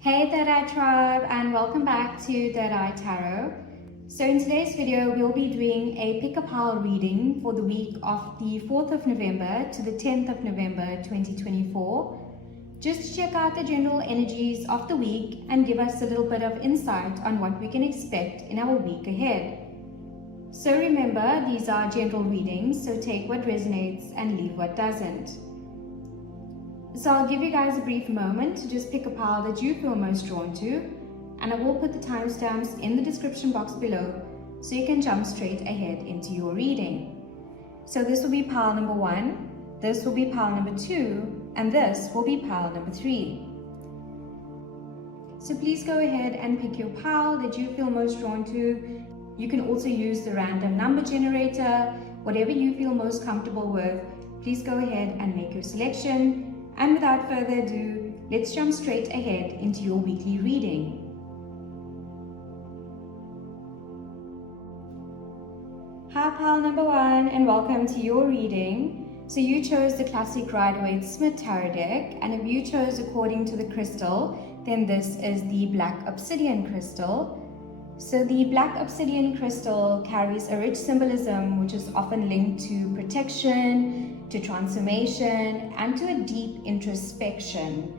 Hey Third Eye Tribe, and welcome back to Third Eye Tarot. So in today's video we'll be doing a pick a pile reading for the week of the 4th of November to the 10th of November 2024, just to check out the general energies of the week and give us a little bit of insight on what we can expect in our week ahead. So remember, these are general readings, so take what resonates and leave what doesn't. So I'll give you guys a brief moment to just pick a pile that you feel most drawn to, and I will put the timestamps in the description box below so you can jump straight ahead into your reading. So this will be pile number 1, this will be pile number 2, and this will be pile number 3. So please go ahead and pick your pile that you feel most drawn to. You can also use the random number generator, whatever you feel most comfortable with. Please go ahead and make your selection. And without further ado, let's jump straight ahead into your weekly reading. Hi pile number 1, and welcome to your reading. So you chose the classic Rider-Waite-Smith tarot deck, and if you chose according to the crystal, then this is the Black Obsidian crystal. So the Black Obsidian crystal carries a rich symbolism which is often linked to protection, to transformation, and to a deep introspection.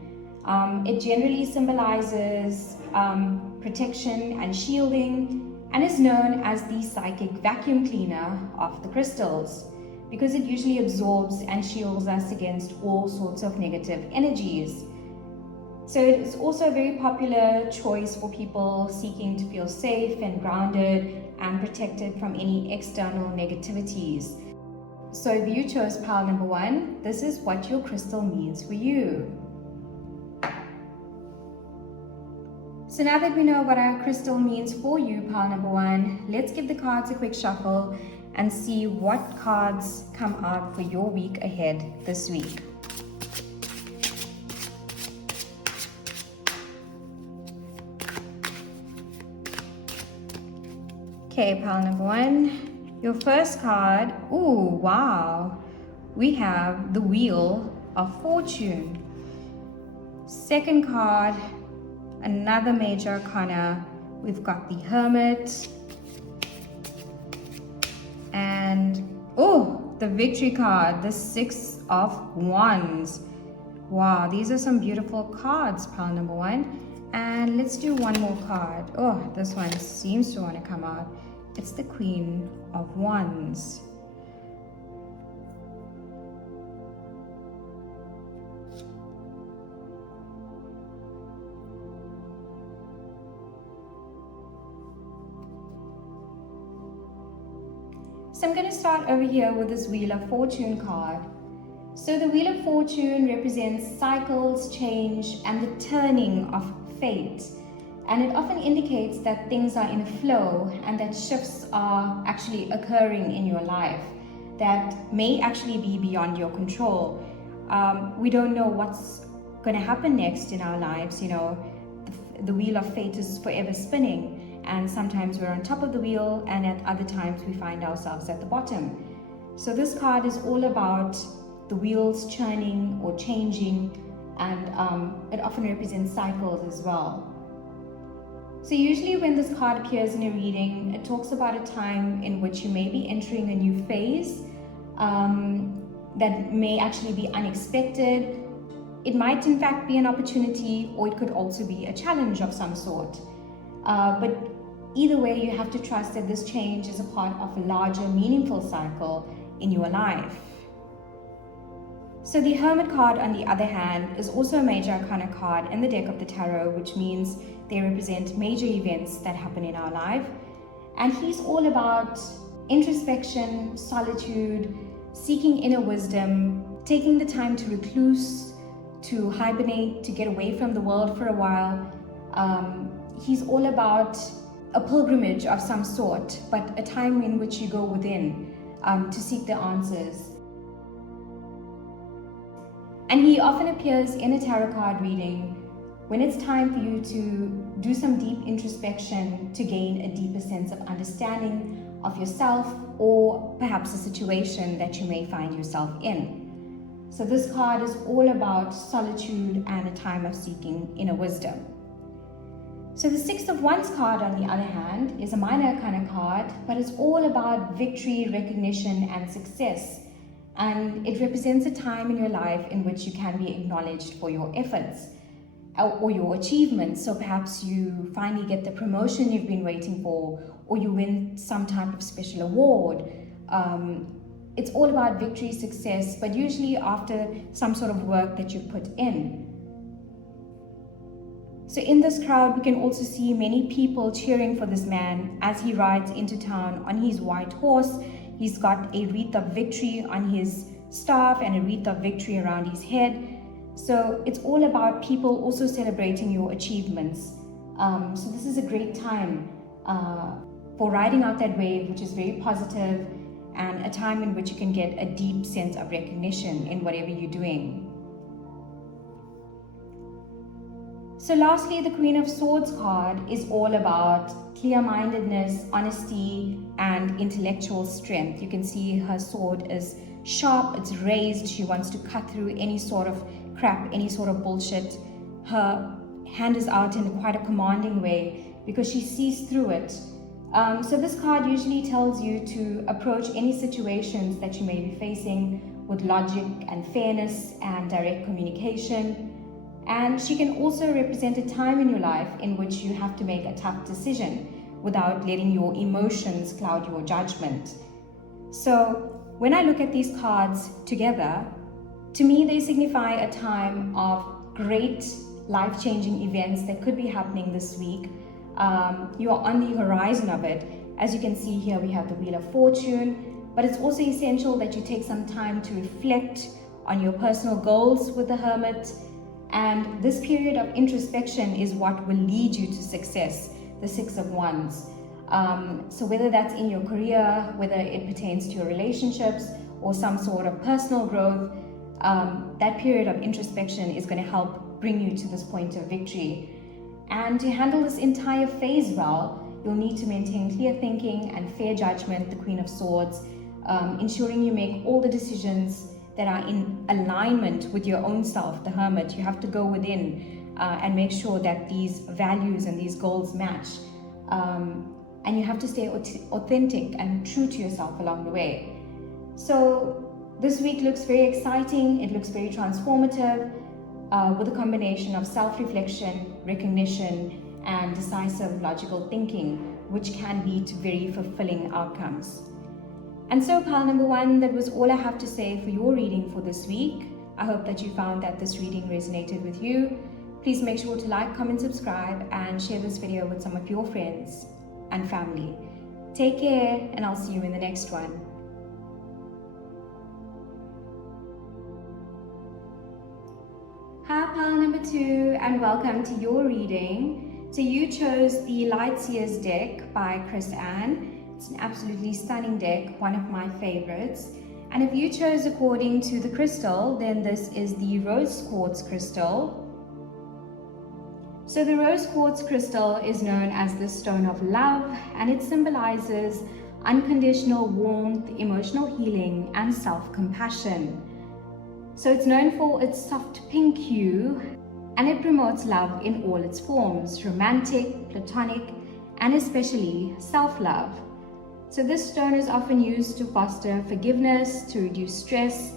It generally symbolizes protection and shielding, and is known as the psychic vacuum cleaner of the crystals, because it usually absorbs and shields us against all sorts of negative energies. So it is also a very popular choice for people seeking to feel safe and grounded and protected from any external negativities. So if you chose pile number 1, this is what your crystal means for you. So now that we know what our crystal means for you, pile number 1, let's give the cards a quick shuffle and see what cards come out for your week ahead this week. Okay, pile number 1, your first card, ooh, wow, we have the Wheel of Fortune. Second card, another major arcana, we've got the Hermit, and oh, the Victory card, the 6 of Wands. Wow, these are some beautiful cards, pile number 1. And let's do one more card. Oh, this one seems to want to come out. It's the Queen of Wands. So I'm going to start over here with this Wheel of Fortune card. So the Wheel of Fortune represents cycles, change, and the turning of fate. And it often indicates that things are in flow and that shifts are actually occurring in your life that may actually be beyond your control. We don't know what's going to happen next in our lives. You know, the wheel of fate is forever spinning, and sometimes we're on top of the wheel, and at other times we find ourselves at the bottom. So this card is all about the wheels churning or changing, and it often represents cycles as well. So usually when this card appears in a reading, it talks about a time in which you may be entering a new phase that may actually be unexpected. It might in fact be an opportunity, or it could also be a challenge of some sort. But either way, you have to trust that this change is a part of a larger, meaningful cycle in your life. So the Hermit card, on the other hand, is also a major arcana card in the deck of the tarot, which means they represent major events that happen in our life. And he's all about introspection, solitude, seeking inner wisdom, taking the time to recluse, to hibernate, to get away from the world for a while. He's all about a pilgrimage of some sort, but a time in which you go within to seek the answers. And he often appears in a tarot card reading when it's time for you to do some deep introspection to gain a deeper sense of understanding of yourself, or perhaps a situation that you may find yourself in. So this card is all about solitude and a time of seeking inner wisdom. So the Six of Wands card, on the other hand, is a minor kind of card, but it's all about victory, recognition, and success. And it represents a time in your life in which you can be acknowledged for your efforts or your achievements. So perhaps you finally get the promotion you've been waiting for, or you win some type of special award. It's all about victory, success, but usually after some sort of work that you put in. So in this crowd, we can also see many people cheering for this man as he rides into town on his white horse. He's got a wreath of victory on his staff and a wreath of victory around his head. So it's all about people also celebrating your achievements. So this is a great time for riding out that wave, which is very positive, and a time in which you can get a deep sense of recognition in whatever you're doing. So lastly, the Queen of Swords card is all about clear-mindedness, honesty, and intellectual strength. You can see her sword is sharp, it's raised. She wants to cut through any sort of crap, any sort of bullshit. Her hand is out in quite a commanding way because she sees through it. So this card usually tells you to approach any situations that you may be facing with logic and fairness and direct communication. And she can also represent a time in your life in which you have to make a tough decision without letting your emotions cloud your judgment. So when I look at these cards together, to me they signify a time of great life-changing events that could be happening this week. You are on the horizon of it. As you can see here, we have the Wheel of Fortune, but it's also essential that you take some time to reflect on your personal goals with the Hermit. And this period of introspection is what will lead you to success, the Six of Wands. So whether that's in your career, whether it pertains to your relationships or some sort of personal growth, that period of introspection is going to help bring you to this point of victory. And to handle this entire phase well, you'll need to maintain clear thinking and fair judgment, the Queen of Swords, ensuring you make all the decisions that are in alignment with your own self, the Hermit. You have to go within and make sure that these values and these goals match. And you have to stay authentic and true to yourself along the way. So this week looks very exciting. It looks very transformative with a combination of self-reflection, recognition, and decisive logical thinking, which can lead to very fulfilling outcomes. And so, pal number one, that was all I have to say for your reading for this week. I hope that you found that this reading resonated with you. Please make sure to like, comment, subscribe, and share this video with some of your friends and family. Take care, and I'll see you in the next one. Hi, pal number two, and welcome to your reading. So you chose the Light Seers deck by Chris Anne. It's an absolutely stunning deck, one of my favorites. And if you chose according to the crystal, then this is the rose quartz crystal. So the rose quartz crystal is known as the stone of love, and it symbolizes unconditional warmth, emotional healing, and self-compassion. So it's known for its soft pink hue, and it promotes love in all its forms, romantic, platonic, and especially self-love. So this stone is often used to foster forgiveness, to reduce stress,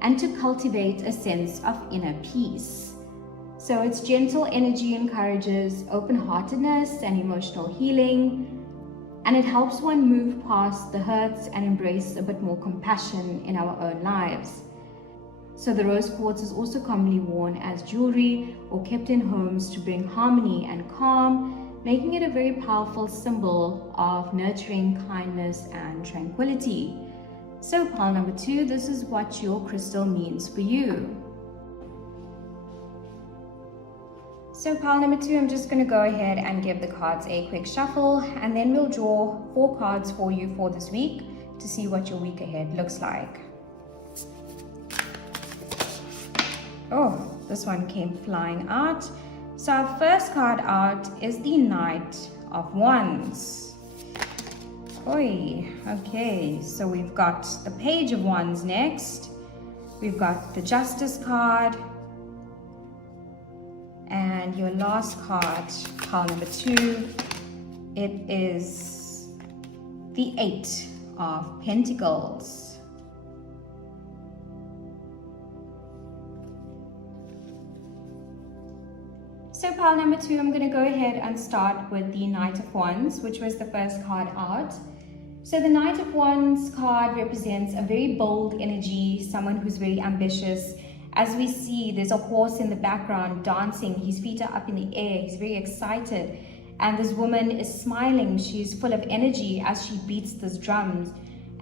and to cultivate a sense of inner peace. So its gentle energy encourages open-heartedness and emotional healing, and it helps one move past the hurts and embrace a bit more compassion in our own lives. So the rose quartz is also commonly worn as jewelry or kept in homes to bring harmony and calm, making it a very powerful symbol of nurturing, kindness, and tranquility. So pile number two, this is what your crystal means for you. So pile number two, I'm just going to go ahead and give the cards a quick shuffle, and then we'll draw 4 cards for you for this week to see what your week ahead looks like. Oh, this one came flying out. So our first card out is the Knight of Wands. Oi, okay, so we've got the Page of Wands next. We've got the Justice card. And And your last card, pile number 2, it is the 8 of Pentacles. So pile number 2, I'm going to go ahead and start with the Knight of Wands, which was the first card out. So the Knight of Wands card represents a very bold energy, someone who's very ambitious. As we see, there's a horse in the background dancing, his feet are up in the air, he's very excited. And this woman is smiling, she's full of energy as she beats this drums.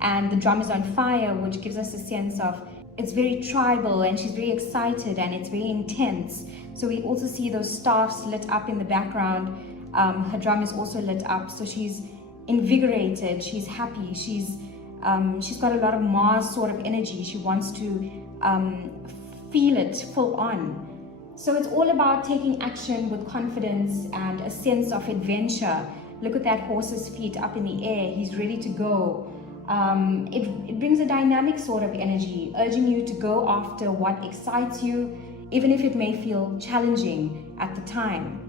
And the drum is on fire, which gives us a sense of it's very tribal, and she's very excited and it's very intense. So we also see those staffs lit up in the background. Her drum is also lit up, so she's invigorated, she's happy, she's got a lot of Mars sort of energy. She wants to feel it full on. So it's all about taking action with confidence and a sense of adventure. Look at that horse's feet up in the air, he's ready to go. It brings a dynamic sort of energy, urging you to go after what excites you, even if it may feel challenging at the time.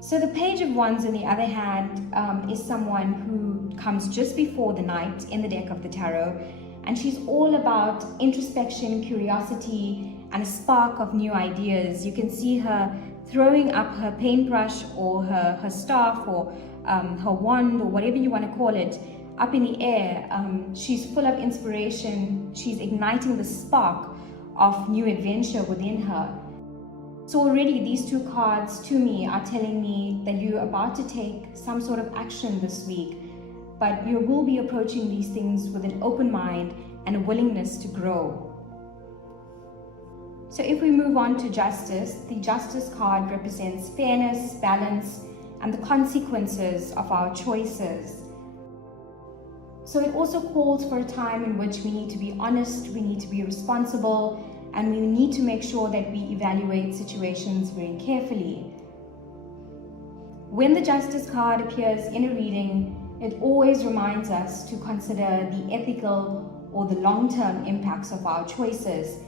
So the Page of Wands, on the other hand, is someone who comes just before the Knight in the deck of the tarot, and she's all about introspection, curiosity, and a spark of new ideas. You can see her throwing up her paintbrush or her staff or her wand or whatever you want to call it up in the air. She's full of inspiration. She's igniting the spark of new adventure within her. So already these 2 cards to me are telling me that you're about to take some sort of action this week, but you will be approaching these things with an open mind and a willingness to grow. So if we move on to Justice, the Justice card represents fairness, balance, and the consequences of our choices. So it also calls for a time in which we need to be honest, we need to be responsible, and we need to make sure that we evaluate situations very carefully. When the Justice card appears in a reading, it always reminds us to consider the ethical or the long-term impacts of our choices,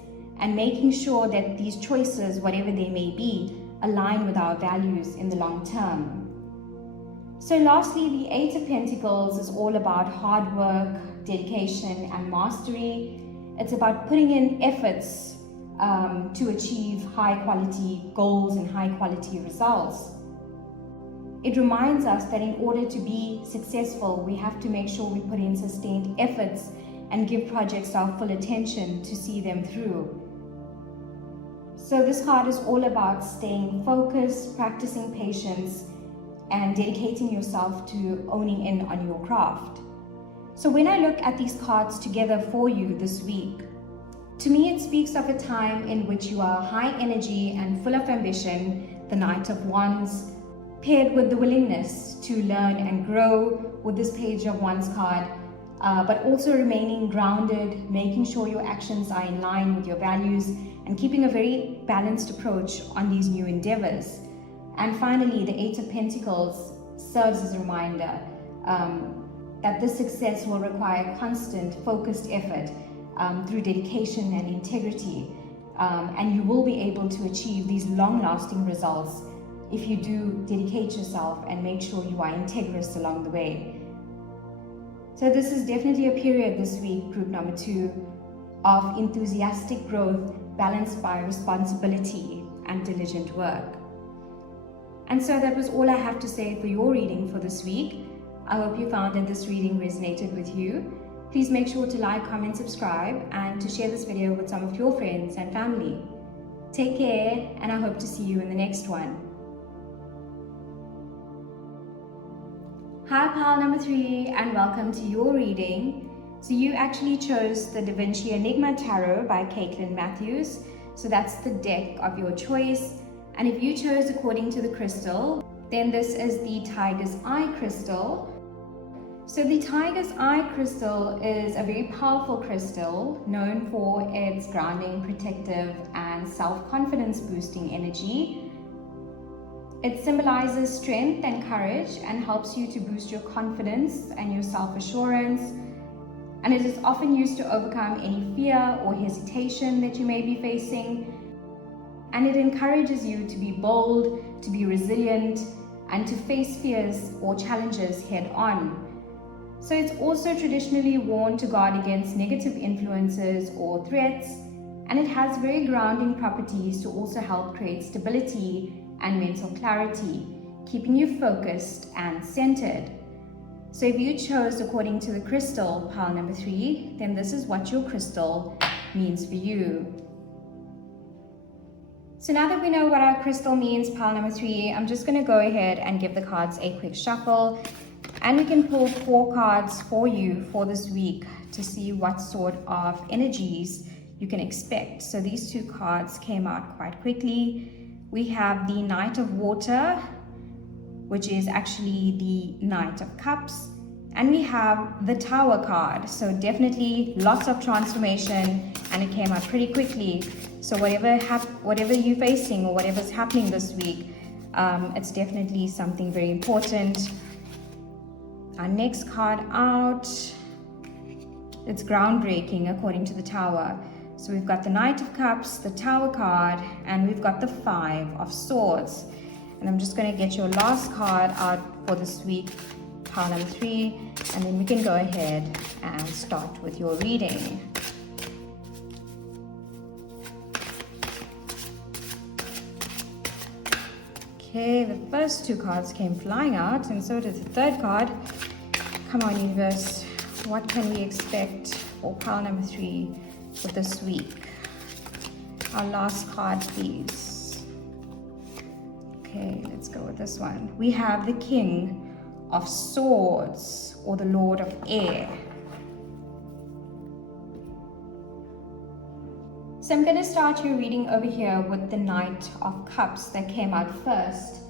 and making sure that these choices, whatever they may be, align with our values in the long term. So lastly, the 8 of Pentacles is all about hard work, dedication, and mastery. It's about putting in efforts to achieve high quality goals and high quality results. It reminds us that in order to be successful, we have to make sure we put in sustained efforts and give projects our full attention to see them through. So this card is all about staying focused, practicing patience, and dedicating yourself to owning in on your craft. So when I look at these cards together for you this week, to me it speaks of a time in which you are high energy and full of ambition, the Knight of Wands, paired with the willingness to learn and grow with this Page of Wands card, but also remaining grounded, making sure your actions are in line with your values, and keeping a very balanced approach on these new endeavors. And finally, the 8 of Pentacles serves as a reminder that this success will require constant, focused effort through dedication and integrity. And you will be able to achieve these long-lasting results if you do dedicate yourself and make sure you are integrous along the way. So this is definitely a period this week, group number 2, of enthusiastic growth balanced by responsibility and diligent work. And so that was all I have to say for your reading for this week. I hope you found that this reading resonated with you. Please make sure to like, comment, subscribe, and to share this video with some of your friends and family. Take care, and I hope to see you in the next one. Hi pile number 3, and welcome to your reading. So you actually chose the Da Vinci Enigma Tarot by Caitlin Matthews. So that's the deck of your choice. And if you chose according to the crystal, then this is the Tiger's Eye crystal. So the Tiger's Eye crystal is a very powerful crystal known for its grounding, protective, and self-confidence boosting energy. It symbolizes strength and courage and helps you to boost your confidence and your self-assurance. And it is often used to overcome any fear or hesitation that you may be facing. and it encourages you to be bold, to be resilient, and to face fears or challenges head on. So it's also traditionally worn to guard against negative influences or threats, and it has very grounding properties to also help create stability and mental clarity, keeping you focused and centered. So if you chose according to the crystal, pile number 3, then this is what your crystal means for you. So now that we know what our crystal means, pile number 3, I'm just going to go ahead and give the cards a quick shuffle, and we can pull 4 cards for you for this week to see what sort of energies you can expect. So these 2 cards came out quite quickly. We have the Knight of Water, which is actually the Knight of Cups, and we have the Tower card. So definitely lots of transformation, and it came out pretty quickly. So whatever you're facing or whatever's happening this week, it's definitely something very important. Our next card out, it's groundbreaking according to the Tower. So we've got the Knight of Cups, the Tower card, and we've got the 5 of Swords. And I'm just going to get your last card out for this week, pile number 3, and then we can go ahead and start with your reading. Okay, the first 2 cards came flying out, and so did the 3rd card. Come on, universe, what can we expect for pile number 3 for this week? Our last card, please. Okay, let's go with this one. We have the King of Swords, or the Lord of Air. So I'm going to start your reading over here with the Knight of Cups that came out first.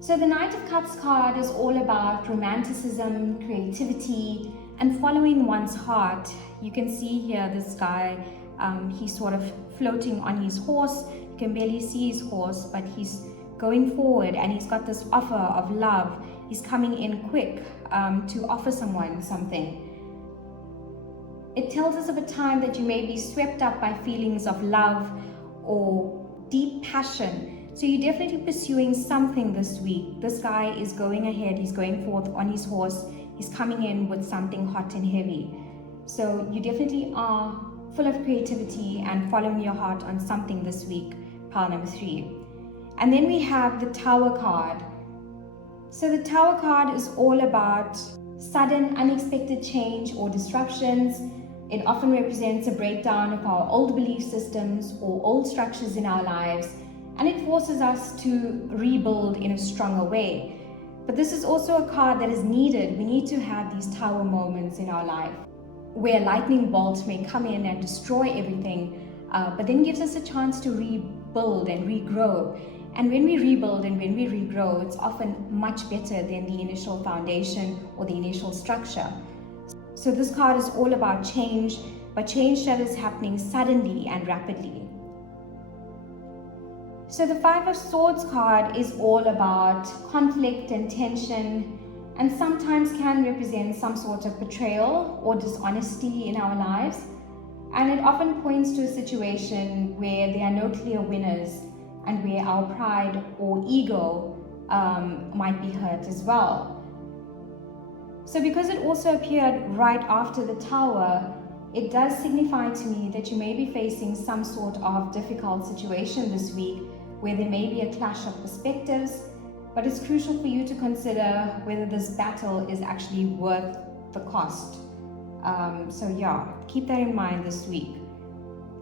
So the Knight of Cups card is all about romanticism, creativity, and following one's heart. You can see here this guy, he's sort of floating on his horse. You can barely see his horse, but he's going forward, and he's got this offer of love. He's coming in quick to offer someone something. It tells us of a time that you may be swept up by feelings of love or deep passion. So you're definitely pursuing something this week. This guy is going ahead, he's going forth on his horse, he's coming in with something hot and heavy. So you definitely are full of creativity and following your heart on something this week, pile number 3. And then we have the Tower card. So the Tower card is all about sudden, unexpected change or disruptions. It often represents a breakdown of our old belief systems or old structures in our lives, and it forces us to rebuild in a stronger way. But this is also a card that is needed. We need to have these Tower moments in our life where lightning bolts may come in and destroy everything, but then gives us a chance to rebuild and regrow. And when we rebuild and when we regrow, it's often much better than the initial foundation or the initial structure. So this card is all about change, but change that is happening suddenly and rapidly. So the 5 of Swords card is all about conflict and tension, and sometimes can represent some sort of betrayal or dishonesty in our lives. And it often points to a situation where there are no clear winners and where our pride or ego might be hurt as well. So because it also appeared right after the Tower, it does signify to me that you may be facing some sort of difficult situation this week where there may be a clash of perspectives, but it's crucial for you to consider whether this battle is actually worth the cost. So yeah, keep that in mind this week.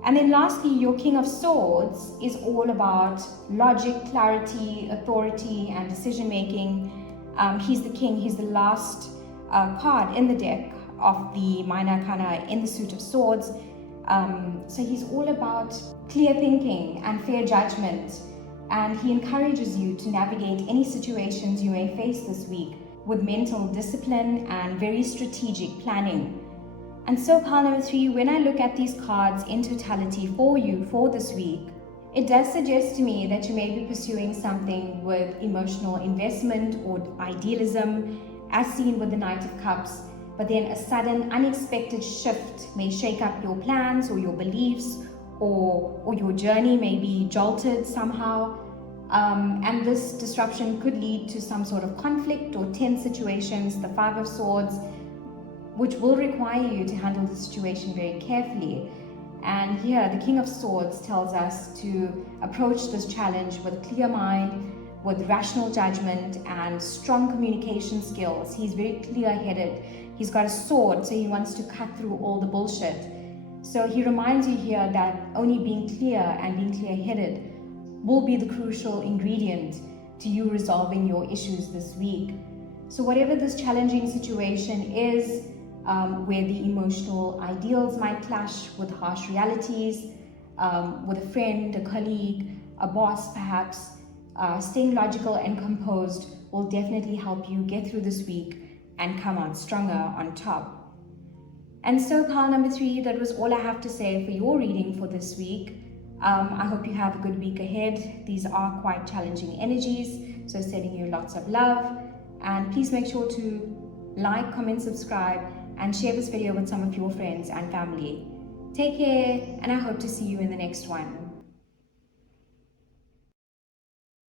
And then lastly, your King of Swords is all about logic, clarity, authority, and decision making. He's the king, he's the last card in the deck of the Minor Arcana in the suit of swords. So he's all about clear thinking and fair judgment, and he encourages you to navigate any situations you may face this week with mental discipline and very strategic planning. And so pile number 3, when I look at these cards in totality for you for this week, it does suggest to me that you may be pursuing something with emotional investment or idealism, as seen with the Knight of Cups, but then a sudden unexpected shift may shake up your plans or your beliefs or your journey may be jolted somehow. And this disruption could lead to some sort of conflict or tense situations, the Five of Swords, which will require you to handle the situation very carefully. And here, the King of Swords tells us to approach this challenge with a clear mind, with rational judgment and strong communication skills. He's very clear-headed. He's got a sword, so he wants to cut through all the bullshit. So he reminds you here that only being clear and being clear-headed will be the crucial ingredient to you resolving your issues this week. So whatever this challenging situation is, where the emotional ideals might clash with harsh realities, with a friend, a colleague, a boss perhaps, staying logical and composed will definitely help you get through this week and come out stronger on top. And so pile number 3, that was all I have to say for your reading for this week. I hope you have a good week ahead. These are quite challenging energies, so sending you lots of love. And please make sure to like, comment, subscribe, and share this video with some of your friends and family. Take care, and I hope to see you in the next one.